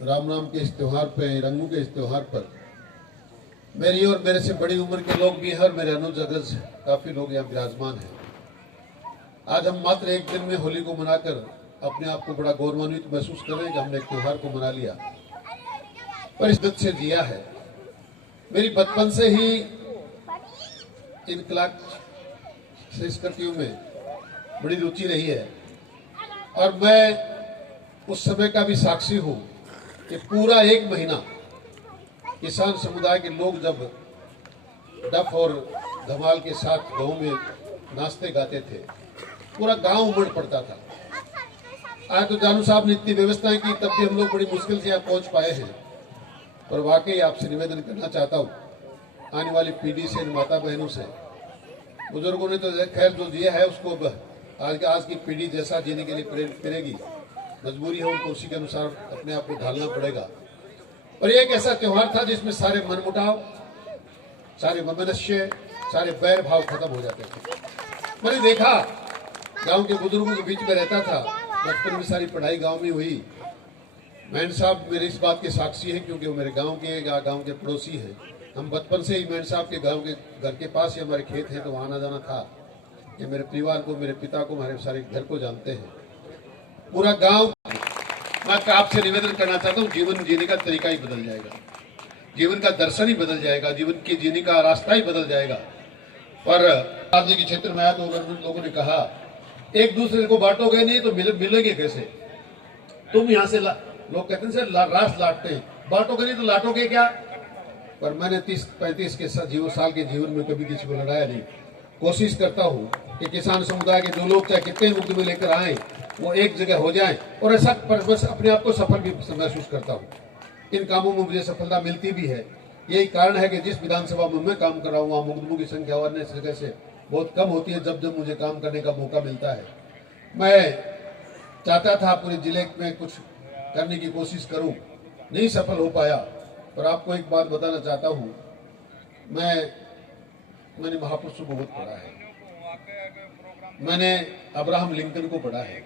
राम राम के इस त्योहार पे, रंगों के इस त्योहार पर मेरी और मेरे से बड़ी उम्र के लोग भी हैं और मेरे अनुज अग्रज काफी लोग यहाँ विराजमान हैं। आज हम मात्र एक दिन में होली को मनाकर अपने आप को बड़ा गौरवान्वित महसूस कर रहे हैं कि हमने एक त्योहार को मना लिया, पर इस से जिया है। मेरी बचपन से ही इन कला संस्कृतियों में बड़ी रुचि रही है और मैं उस समय का भी साक्षी हूं कि पूरा एक महीना किसान समुदाय के लोग जब डफ और धमाल के साथ गांव में नाचते गाते थे, पूरा गांव उमड़ पड़ता था। आज तो जानू साहब ने इतनी व्यवस्थाएं की, तब भी हम लोग बड़ी मुश्किल से यहाँ पहुंच पाए हैं। पर वाकई आपसे निवेदन करना चाहता हूँ, आने वाली पीढ़ी से, माता बहनों से, बुजुर्गों ने तो खैर जो दिया है उसको आज की पीढ़ी जैसा जीने के लिए प्रेरित करेगी। मजबूरी है उनको उसी के अनुसार अपने आप को ढालना पड़ेगा। और एक ऐसा त्योहार था जिसमें सारे मनमुटाव, सारे वैमनस्य, सारे बैर भाव खत्म हो जाते थे। मैंने देखा, गांव के बुजुर्गों के बीच में रहता था, बचपन में सारी पढ़ाई गांव में हुई। मैन साहब मेरे इस बात के साक्षी हैं क्योंकि वो मेरे गांव के पड़ोसी हैं। हम बचपन से ही मैन साहब के गांव के घर के पास ही हमारे खेत हैं, तो वहां आना जाना था। ये मेरे परिवार को, मेरे पिता को, हमारे सारे घर को जानते हैं, पूरा गांव। मैं आपसे निवेदन करना चाहता हूँ, जीवन जीने का तरीका ही बदल जाएगा, जीवन का दर्शन ही बदल जाएगा, जीवन के जीने का रास्ता ही बदल जाएगा। पर राज्य के क्षेत्र में आया तो लोगों ने कहा, एक दूसरे को बांटोगे नहीं तो मिलेंगे कैसे? तुम यहाँ से लोग कहते हैं सर रास लाटते हैं, बांटोगे नहीं तो लाटोगे क्या? पर मैंने 30-35 के साल के जीवन में कभी किसी को लड़ाया नहीं। कोशिश करता हूँ कि किसान समुदाय के जो लोग चाहे कितने मुद्दे में लेकर आए, वो एक जगह हो जाएं, और ऐसा बस अपने आप को सफल भी महसूस करता हूँ। इन कामों में मुझे सफलता मिलती भी है। यही कारण है कि जिस विधानसभा में मैं काम कर रहा हूँ, वहाँ मुकदमों की संख्या अन्य जगह से बहुत कम होती है। जब जब मुझे काम करने का मौका मिलता है, मैं चाहता था पूरे जिले में कुछ करने की कोशिश करूं, नहीं सफल हो पाया। पर आपको एक बात बताना चाहता हूं, मैंने महापुरुषों को बहुत पढ़ा है। मैंने अब्राहम लिंकन को पढ़ा है,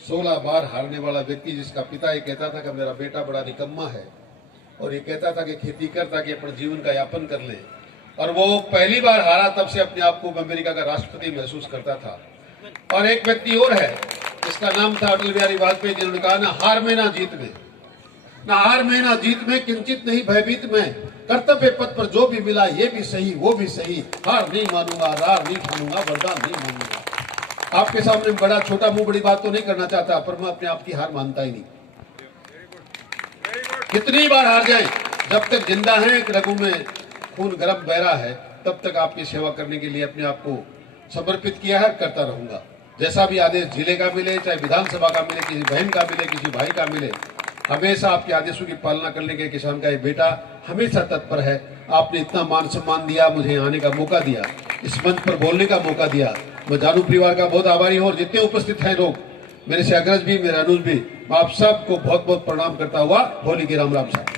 16 बार हारने वाला व्यक्ति, जिसका पिता ये कहता था कि मेरा बेटा बड़ा निकम्मा है और ये कहता था कि खेती कर ताकि अपने जीवन का यापन कर ले। और वो पहली बार हारा, तब से अपने आप को अमेरिका का राष्ट्रपति महसूस करता था। और एक व्यक्ति और है जिसका नाम था अटल बिहारी वाजपेयी, जिन्होंने कहा, ना हार में ना जीत में, ना हार में ना जीत में, किंचित नहीं भयभीत में, कर्तव्य पथ पर जो भी मिला ये भी सही वो भी सही, हार नहीं मानूंगा, रार नहीं ठानूंगा, वरदान नहीं मानूंगा। आपके सामने बड़ा छोटा मुंह बड़ी बात तो नहीं करना चाहता, पर मैं अपने आप की हार मानता ही नहीं। कितनी बार हार जाए, जब तक जिंदा है, रगों में खून गर्म बह रहा है, तब तक आपकी सेवा करने के लिए अपने आप को समर्पित किया है, करता रहूंगा। जैसा भी आदेश जिले का मिले, चाहे विधानसभा का मिले, किसी बहन का मिले, किसी भाई का मिले, हमेशा आपके आदेशों की पालना करने के किसान का ये बेटा हमेशा तत्पर है। आपने इतना मान सम्मान दिया, मुझे आने का मौका दिया, इस मंच पर बोलने का मौका दिया। मैं जानू परिवार का बहुत आभारी हूँ और जितने उपस्थित हैं लोग, मेरे से अग्रज भी, मेरे अनुज भी, मैं आप सबको बहुत बहुत प्रणाम करता हुआ होली की राम राम साहब।